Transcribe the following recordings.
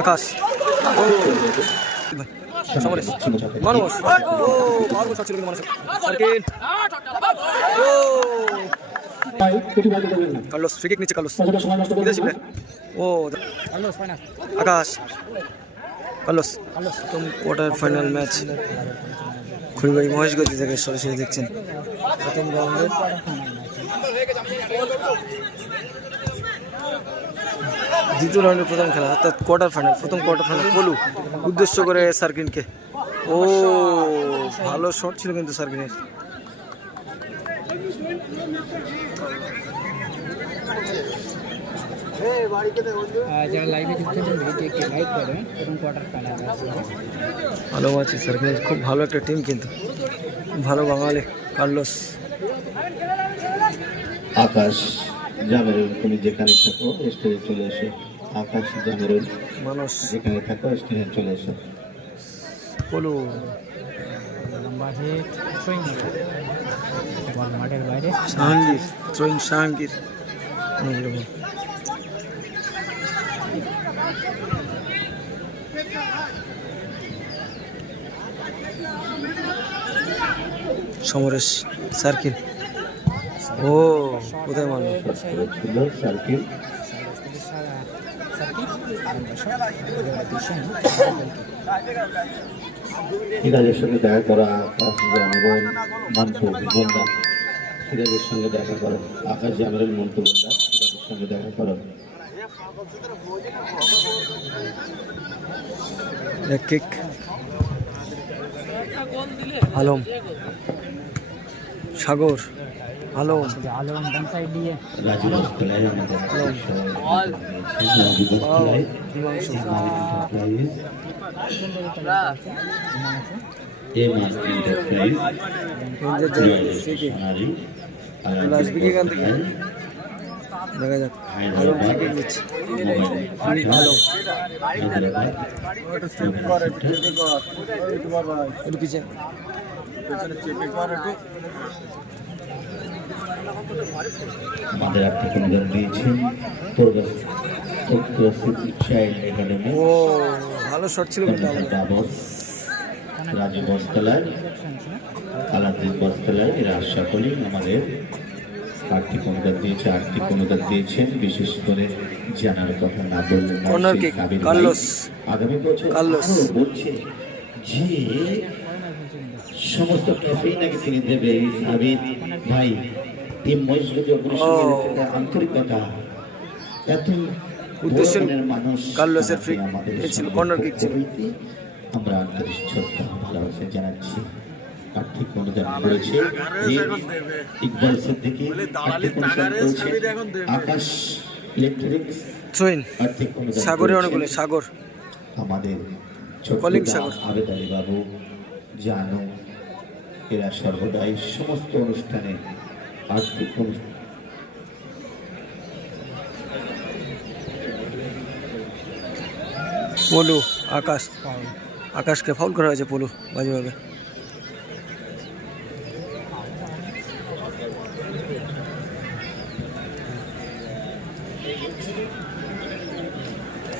আকাশ সমরেশ মানুষ ও ভালো শট ছিল কিন্তু মানুষ সার্কিট ও কার্লোস ফ্রি কিক নিচে কার্লোস বিদেশি প্লেয়ার ও আকাশ কার্লোস প্রথম quarter final match Kharibari Maheshganj থেকে সরাসরি দেখছেন প্রথম রাউন্ডে দ্বিতীয় রাউন্ডের প্রথম খেলা অর্থাৎ কোয়ার্টার ফাইনাল প্রথম কোয়ার্টার ফাইনাল পলু উদ্দেশ্য করে সার্কিনকে ও ভালো শট ছিল কিন্তু সার্কিনের যারা লাইভে যুক্ত হয়েছেন ভিডিওটি একটি লাইক করবেন এবং কোয়ার্টার ফাইনাল ভালো আছে সার্কিনের খুব ভালো একটা টিম কিন্তু ভালো বাঙালি কার্লোস আকাশ জামেরুল তুমি যেখানে থাকো স্টেজে চলে এসো আকাশ জামেরুল মানুষ যেখানে থাকো স্টেজে চলে এসো পলু লম্বা হেড সুইং বল মাঠের বাইরে শাহাঙ্গীর থ্রোয়িং শাহাঙ্গীর অনেকগুলো বল সমরেশ সার্কিল ও কোথায় মারলো সার্কিল সিরাজের সঙ্গে দেখা করা আকাশ জামেরুল মন্টু বন্দা সিরাজের সঙ্গে দেখা করো আকাশ জামেরুল মন্টু বন্দা সিরাজের সঙ্গে দেখা করো কিক আলম সাগর আলম আলম ডান সাইড দিয়ে রাজু বস্ত্রালয় আমাদের দেখা যাক আলম থেকে নিচ্ছে একটু পিছিয়ে আমাদের আর্থিক অনুদান দিয়েছেন চাইল্ড একাডেমি ও ভালো শট ছিল কিন্তু রাজু বস্ত্রালয় আলাদিন বস্ত্রালয় এরা আশা করি আমাদের আর্থিক অনুদান দিয়েছে আর্থিক অনুদান দিয়েছেন বিশেষ করে জানার কথা না বললে আগামী বছর বলছে যে সমস্ত ট্রফি নাকি তিনি দেবে সাবির ভাই টিম মহেশগঞ্জ আন্তরিকতা এত উদ্দেশ্য মানুষ কার্লোসের ফ্রি ছিল কর্নার কিক ছিল আমরা আন্তরিক শ্রদ্ধা ভালোবাসা জানাচ্ছি আর্থিক অনুদান করেছে ইকবাল সিদ্দিকী আর্থিক অনুদান করেছে আকাশ ইলেকট্রিক্স থ্রোইন আর্থিক অনুদান সাগরের অনেকগুলো সাগর আমাদের কলিং সাগর আবেদ আলী বাবু জানু এরা সর্বদাই সমস্ত অনুষ্ঠানে আর্থিক পলু আকাশকে ফাউল করা হয়েছে পলু বাজেভাবে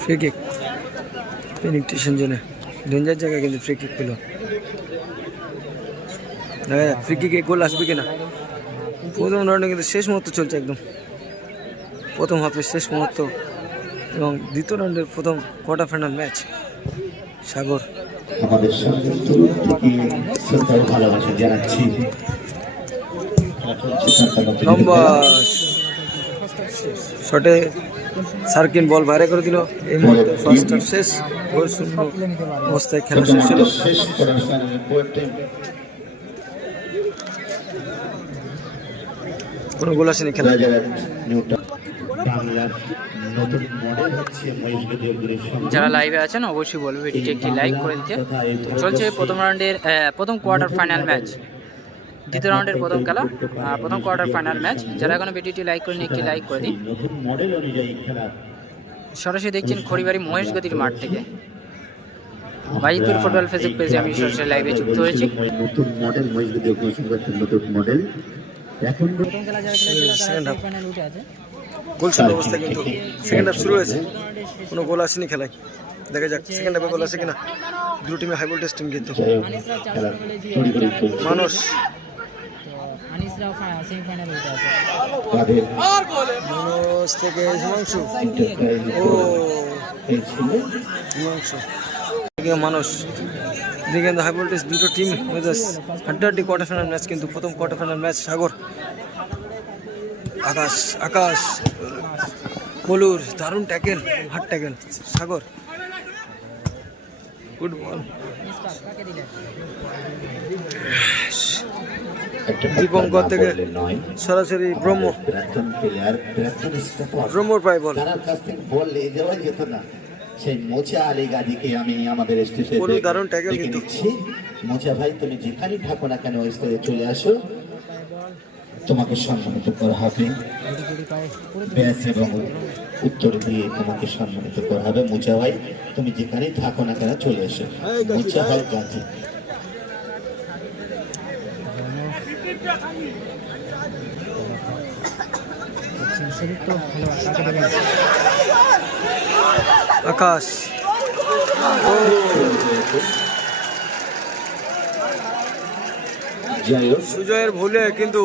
ফ্রি কিক পেনিট্রেশন জোনে ডেঞ্জার জায়গায় কিন্তু ফ্রি কিক পেল দেখা যাক ফ্রি কিকে গোল আসবে কিনা প্রথম রাউন্ডে কিন্তু শেষ মুহূর্ত চলছে একদম প্রথম হাফের শেষ মুহূর্ত এবং দ্বিতীয় রাউন্ডের প্রথম কোয়ার্টার ফাইনাল ম্যাচ সাগর আমাদের সঙ্গে ভালোবাসা জানাচ্ছি লম্বা শটে সার্কিন বল বাইরে করে দিল এই মুহূর্তে ফার্স্ট হাফ শেষ গোল শূন্য অবস্থায় খেলা শেষ হলো কোনো গোল আসেনি খেলা যারা লাইভে আছেন অবশ্যই বলবো ভিডিওটি একটি লাইক করে দিতে চলছে প্রথম রাউন্ডের প্রথম কোয়ার্টার ফাইনাল ম্যাচ দ্বিতীয় রাউন্ডের প্রথম খেলা প্রথম কোয়ার্টার ফাইনাল ম্যাচ যারা এখনো ভিডিওটি লাইক করেন একটি লাইক করে দিন সরাসরি দেখছেন খড়িবাড়ি মহেশগতির মাঠ থেকে বাইতুল ফুটবল ফেসবুক পেজে আমি সরাসরি লাইভে যুক্ত হয়েছি নতুন মডেল মহেশগতি নতুন মডেল এখন প্রথম খেলা যারা খেলেছিল তারা ফাইনাল উঠে আছে গোলশূন্য অবস্থা, কিন্তু সেকেন্ড হাফ শুরু হয়েছে, কোনো গোল আসেনি খেলায়। দেখা যাক সেকেন্ড হাফে গোল আসে কিনা। দুটো টিমে হাই ভোল্টেজ টিম কিন্তু। মানুষ মানুষ থেকে হিমাংশু, ও হিমাংশু থেকে মানুষ। এদিকে কিন্তু হাই ভোল্টেজ দুটো টিম হাড্ডাহাড্ডি কোয়ার্টার ফাইনাল ম্যাচ, কিন্তু প্রথম কোয়ার্টার ফাইনাল ম্যাচ। সাগর আকাশ, আকাশ বলুর দারুণ ট্যাকেল, হার্ড ট্যাকেল সাগর, গুড বল। দীপঙ্কর থেকে সরাসরি ব্রহ্মর পায় বল। সেই মোচা আলী গাজীকে আমি আমাদের স্টেশনে দারুণ ট্যাকেল কিন্তু। মোচা ভাই, তুমি যেখানেই থাকো না কেন ওই স্টেজে চলে আসো, তোমাকে সম্মানিত করা হবে। ব্যাস এবং উত্তর দিয়ে তোমাকে সম্মানিত করা হবে। মোচা ভাই, তুমি যেখানেই থাকো না কেন চলে এসো। মোচা ভাই গাজী। আকাশ সুজয়ের ভুলে কিন্তু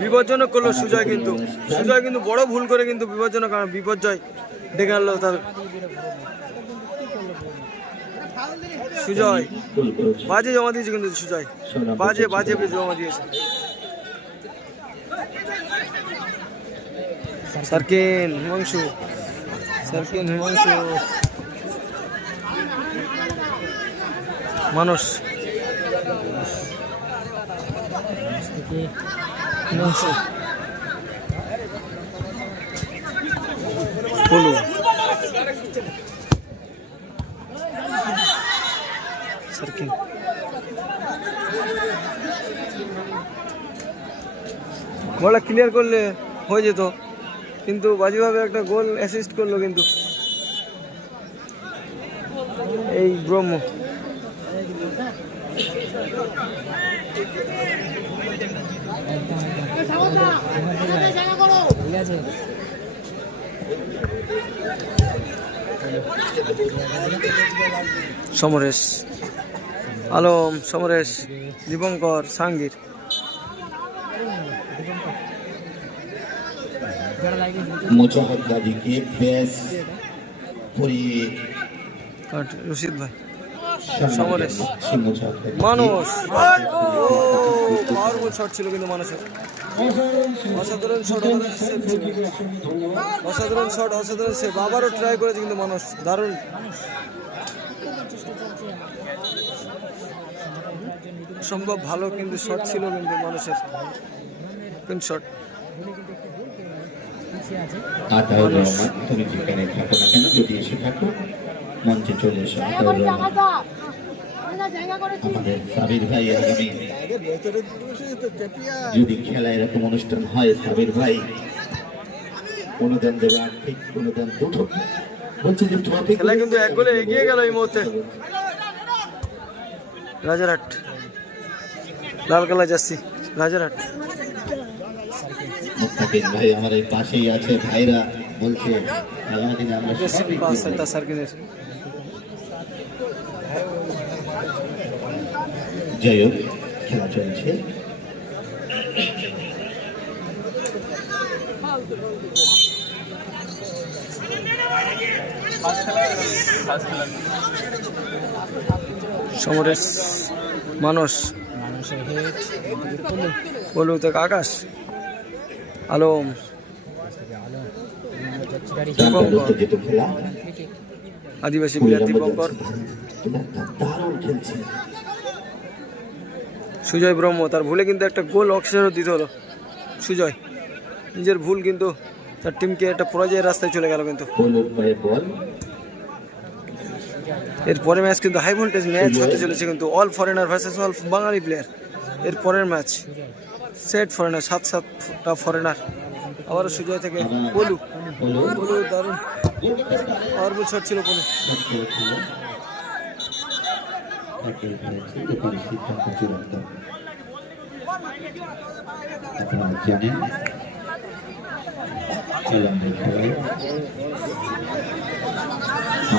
বিপজ্জনক করলো সুজয়, কিন্তু সুজয় কিন্তু বড় ভুল করে কিন্তু বিপজ্জনক, কারণ বিপর্যয় ডেকে আনলো তার। সুজয় বাজে জমা দিয়েছে কিন্তু, সুজয় বাজে বাজে জমা দিয়েছে। সার্কিন হিমাংশু, সার্কিন হিমাংশু, মানুষ হিমাংশু, বলু সার্কিন। বলটা ক্লিয়ার করলে হয়ে যেত, কিন্তু বাজেভাবে একটা গোল অ্যাসিস্ট করলো কিন্তু এই ব্রহ্ম। সমরেশ আলম, সমরেশ, দীপঙ্কর, সাঙ্গীর। মুজাহিদ গাজীকে বেশ পরিয়ে রশিদ ভাই, সমরেশ, মানুষ। ও পাওয়ারফুল শট ছিল কিন্তু মানুষের, অসাধারণ শট, অসাধারণ শট, অসাধারণ সেভ। আবারও ট্রাই করেছে কিন্তু মানুষ, দারুণ। সম্ভব ভালো কিন্তু শট ছিল কিন্তু মানুষের, কিন্তু শট। আতাউর রহমান, তুমি যেখানে থাকো না কেন, যদি এসে থাকো মঞ্চে চলে এসো। আতাউর রহমান, আমাদের সাবির ভাই, আগামী যদি খেলা এরকম অনুষ্ঠান হয়, সাবির ভাই অনুদান দেবে, আর্থিক অনুদান দুটো। বলছি যে খেলা কিন্তু এক গোলে এগিয়ে গেল এই মুহূর্তে রাজারহাট, লাল কালা জার্সি রাজারহাট। মুস্তাকিন ভাই আমার এই পাশেই আছে, ভাইরা বলছে আগামী দিনে আমরা সার্কিনের। যাই হোক, খেলা চলছে। সমরেশ, মানুষ, বলু থেকে আকাশ, আলম, আদিবাসী প্লেয়ার দীপঙ্কর, সুজয় ব্রহ্ম। তার ভুলে কিন্তু একটা গোল অক্সিজেনও দিতে হলো। সুজয় নিজের ভুল কিন্তু তার টিমকে একটা পরাজয়ের রাস্তায় চলে গেল কিন্তু। এরপরে ম্যাচ কিন্তু হাই ভোল্টেজ ম্যাচ হতে চলেছে কিন্তু, অল ফরেনার ভার্সেস অল বাঙালি প্লেয়ার। এর পরের ম্যাচ সেট ফরেনার, 7-7টা ফরেনার। আবারও সুজয় থেকে বলু, বলু দারুণ পাওয়ারফুল শট ছিল বলু। আপনারা জানেন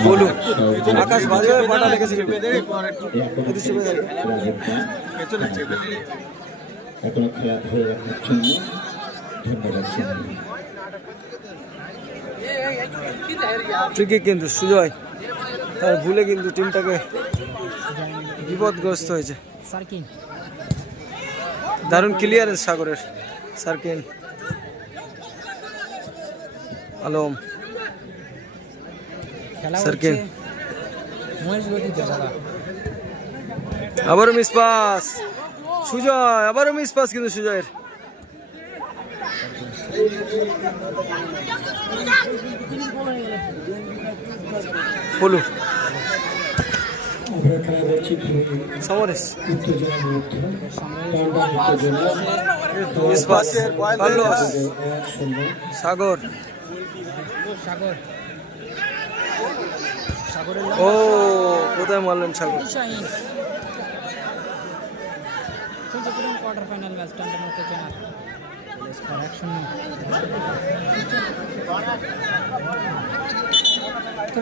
বলু আকাশ বাজে পাটা লেগেছে এখনো খেলা ধরে রাখার জন্য ধন্যবাদ। ঠিকই কিন্তু সুজয় তার ভুলে কিন্তু টিমটাকে বিপদগ্রস্ত হয়েছে। সার্কিন দারুণ ক্লিয়ারেন্স সাগরের। সার্কিন আলম খেলা সার্কিন মহেশ গতিতে দাদা আবারও মিস পাস সুজয়, আবারও মিস পাস কিন্তু সুজয়ের। বলু সমরেশ মিস পাস কার্লোস সাগর সাগর সাগরের ও কোথায় মারলেন সাগর। দিশাহীন চলছে প্রথম কোয়ার্টার ফাইনাল ম্যাচ টান্ডার মধ্যে চেনা স্কোর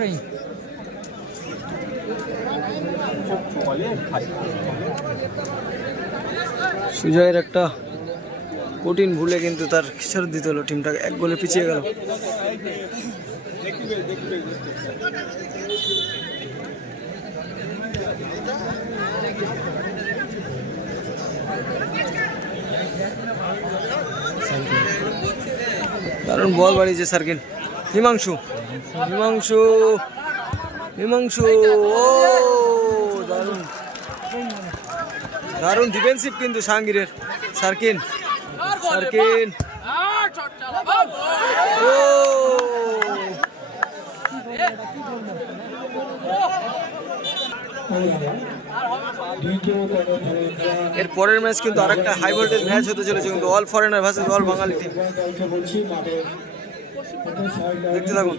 1-0 সুজয়ের একটা কঠিন ভুলে কিন্তু তার খিসার দিতে হলো, টিমটা এক গোলে পিছিয়ে গেল। দারুণ বল বাড়িয়েছে সার্কিন। হিমাংশু হিমাংশু হিমাংশু ও দারুণ দারুণ ডিফেন্সিভ কিন্তু জাহাঙ্গীরের। সার্কিন সার্কিন ও এর পরের ম্যাচ কিন্তু আরেকটা হাই ভোল্টেজ ম্যাচ হতে চলেছে কিন্তু অল ফরেনার ভার্সেস অল বাঙালি টিম। দেখতে থাকুন।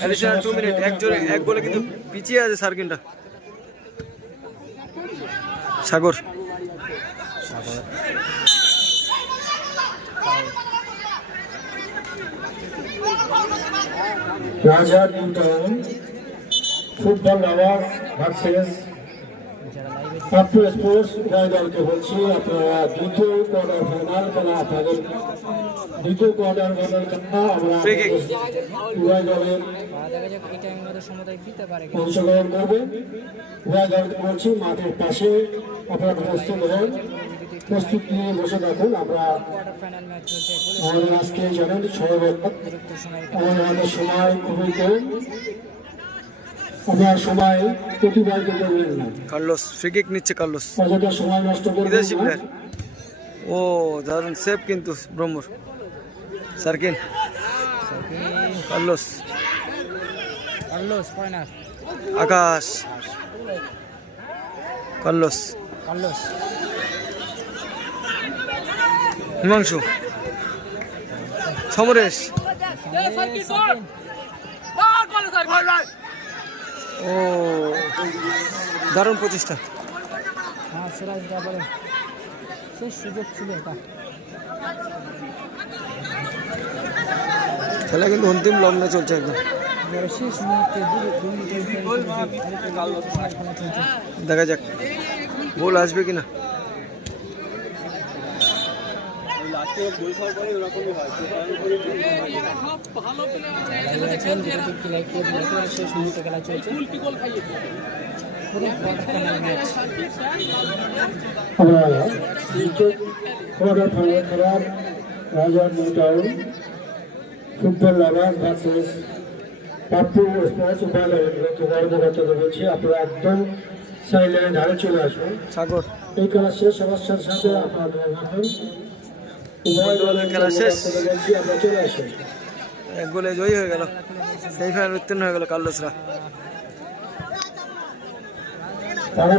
অ্যাডিশনাল 2 মিনিট এক গোলে কিন্তু পিছিয়ে আছে সার্কিনটা। সাগর রাজা নিউ টাউন ফুটবল লাভার ভার্সেস পাপ্পু স্পোর্টস উভয় দলকে বলছি আপনারা দ্বিতীয় কোয়ার্টার ফাইনাল খেলা আপনাদের দ্বিতীয় কোয়ার্টার ফাইনাল খেলা আমরা উভয় দলের অংশগ্রহণ করবেন। উভয় দলকে বলছি মাঠের পাশে আপনারা প্রস্তুত হন, প্রস্তুত নিয়ে বসে থাকুন। আমরা আমাদের আজকে জানেন আমাদের সময় খুবই কম, আপনার সময় প্রতিবাদ করবেন না। কার্লোস ফ্রি কিক নিচ্ছে। কার্লোস অযথা সময় নষ্ট করবেন বিদেশি না। প্লেয়ার। ও দারুণ সেভ কিন্তু ব্রহ্মর। সার্কিন কার্লোস কার্লোস ফাইনাল আকাশ কার্লোস কার্লোস হিমাংশু সমরেশ ও দারুণ প্রচেষ্টা। হ্যাঁ সিরাজ দা বলেন শেষ সুযোগ ছিল এটা। খেলা কিন্তু অন্তিম লগ্নে চলছে একদম। শেষ মুহূর্তে দেখা যাক গোল আসবে কিনা। শেষ মুহূর্তে খেলা চলছে। খেলার রাজা নিউ টাউন ফুটবল লাভার ভার্সেস পাপ্পু স্পোর্টস উভয় দলকে বলছি আপনারা একদম সাইড লাইনের ধারে চলে আসুন। সাগর এই খেলা শেষ হওয়ার সাথে সাথে আপনারা উভয় দলের খেলা শেষ। বলছি আপনারা চলে আসুন। এক গোলে জয়ী হয়ে গেল, সেমিফাইনাল উত্তীর্ণ হয়ে গেল কার্লোসরা। তারা